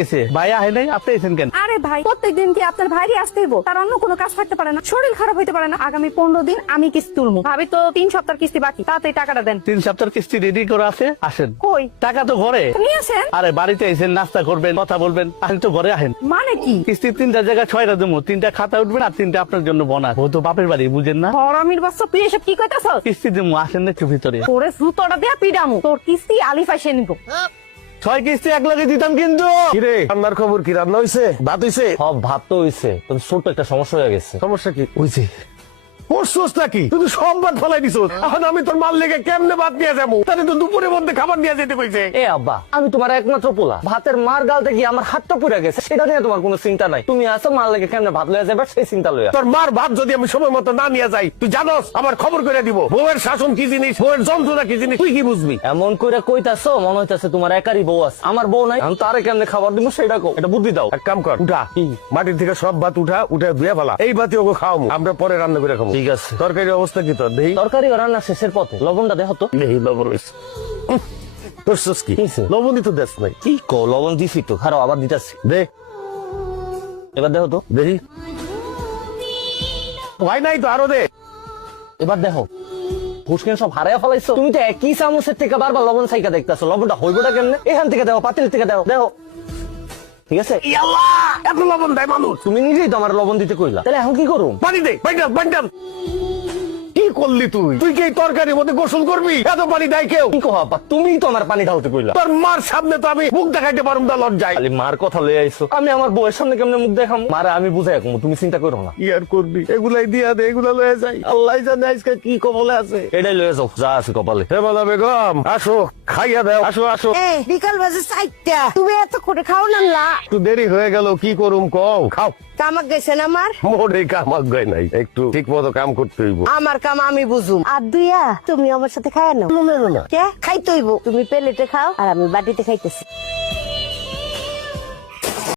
গেছে ভাই আহে নাই, আপনি এসেন কেন? আরে ভাই, প্রত্যেকদিন কি আপনার ভাইরই আসতে হইব? তার অন্য কোনো কাজ থাকতে পারে না? শরীর খারাপ হইতে পারে না? আগামী 15 দিন আমি কিস্তি তুলবো। ভাবি তো 3 সপ্তাহ কিস্তি বাকি, তাড়াতাড়ি টাকাটা দেন। 3 সপ্তাহের কিস্তি রেডি করে আছে, আসেন। কই টাকা তো ঘরে। নিয়ে আসেন। আরে বাড়িতে এসেন, নাস্তা করবেন, কথা বলবেন, আসেন তো ঘরে আহেন। মানে কি? কিস্তি 3টা জায়গায় 6টা দেবো, 3টা খাতা উঠবেন আর 3টা আপনার জন্য বোনাস। ও তো বাপের বাড়ি, বুঝেন না? হরামির বাচ্চা, তুই এসব কি কইতাছ? কিস্তি দেবো, আসেন না একটু ভিতরে। তোরে জুতোটা দিয়া পিডামু, তোর কিস্তি আলিফ আইসে নিব। 6 কিস্তি এক লগে দিতাম কিন্তু। কিরে রান্নার খবর কি? রান্না হইছে? ভাত হইছে? সব ভাত তো হইছে, তবে ছোট্ট একটা সমস্যা হয়ে গেছে। সমস্যা কি হইছে? করছোস নাকি? তুই তো সব ভাত ফলাই দিছস। এখন আমি তোর মাল লেগে কেমনে ভাত নিয়ে যাবো? তাহলে তো দুপুরের মধ্যে খাবার নিয়ে যেতে কইছে। এ আব্বা, আমি তোমার একমাত্র পোলা, ভাতের মার গালতে গিয়ে আমার হাতটা পুড়ে গেছে, সেটা নিয়ে তোমার কোনো চিন্তা নাই। তুমি আসো, মাল লেগে কেমনে ভাত লয়ে যাবে সেই চিন্তা লইয়া। তোর মার ভাত যদি আমি সময় মতো না নিয়ে যাই, তুই জানোস আমার খবর করে দিব। বউয়ের শাসন কি জিনিস, বউয়ের যন্ত্রণা কি জিনিস, তুই কি বুঝবি? এমন করে কইতাছো মনে হইতাছে তোমার একারই বউ আছে, আমার বউ নাই। আমি তারে কেমনে খাবার দিব সেটা কও, এটা বুদ্ধি দাও। এক কাম কর, উঠা কি? মাটির থেকে সব ভাত উঠে ধুয়ে ফেলা। এই ভাতি ওকে খাওয়াবো, আমরা পরে রান্না করে খাবো। ঠিক আছে। তরকারি অবস্থা কি তোর? দেহি তরকারি রান্না শেষের পথে, লবণটা দেখো তো। দেহি লবণ হইছে। করছোস কি? কিসে? লবণই তো দেশ নাই। কি কো, লবণ দিছি তো, খারাপ আবার দিতাছি। দে এবার দেখো তো। দেহি হয় নাই তো, আরো দে। এবার দেখো, ফুসকেন সব হারাইয়া ফেলাইছো। তুমি তো একই চামচের থেকে বারবার লবণ সাইকা দেখতেছো, লবণটা হইবটা কেমনে? এখান থেকে দেখো, পাতিল থেকে দেখো, দেখো। ঠিক আছে, ইয়াল্লাহ, এত লবণ দেয় মানুষ? তুমি নিজেই তো আমার লবণ দিতে কইলা, তাহলে এখন কি করুম? পানি দে, বান্ডাম। কি করলি তুই? তুই কি এই তরকারির মধ্যে গোসল করবি? এত পানি দেয় কেউ? কি কো আব্বা, তুমিই তো আমার পানি ঢালতে কইলা। তোর মার সামনে তো আমি মুখ দেখাইতে পারুম না, লজ্জায়। খালি মার কথা লয়ে আইছো, আমি আমার বউয়ের সামনে কেমনে মুখ দেখাম? মারে আমি বুঝাই রাখবো, তুমি চিন্তা করো না। কি আর করবি? এগুলাই দিয়া দে, এগুলা লয়ে যাই। আল্লাহ জানে আজকে কি কবলে আছে। এটাই লয়ে যাও, যা আছে কপালে। হে বালা বেগম, আসো, খাইয়া দাও, আসো আসো। এই বিকাল বাজে 4টা, তুমি এত করে খাও না? একটু দেরি হয়ে গেল, কি করুম কও? খাও। কামাক গেছেন আমার? মোরে কামাক গায় নাই, একটু ঠিক মতো কাম করতে হইব। আমার কাম আমি বুঝুম। আর দুইয়া তুমি আমার সাথে খায় নাও। না, না, না। কে খাইতে হইব? তুমি প্লেটে খাও আর আমি বাটিতে খাইতেছি।